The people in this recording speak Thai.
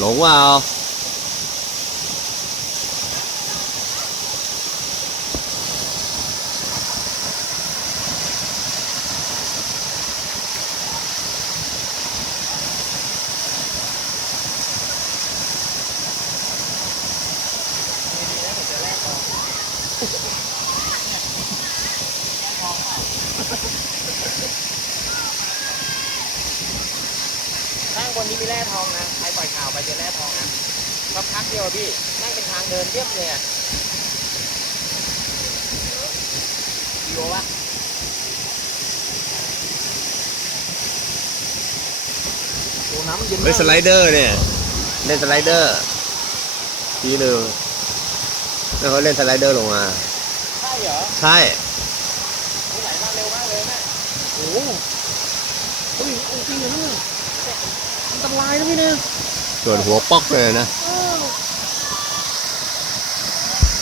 luộn quá không Thank you. เอาข้างบนนี้มีแร่ทองนะใครปล่อยข่าวไปเจอแร่ทองนะสักพักเดียวอะพี่นั่งเป็นทางเดินเรียบเลยอะดีโอวะโอ้น้ำมันเย็นเฮ้มายกสไลเดอร์เนี่ยเล่นสไลเดอร์ทีหนึ่งแล้วเขาเล่นสไลเดอร์ลงมา ใช่เหรอใช่ โอ้ไหลมาเร็วมากเลยแม่โอ้โหเฮ้ยโอ้จริงเหรอเนี่ยอัน ตรายนะพี่เนี่ยส่วนหัวป๊อกเลยนะ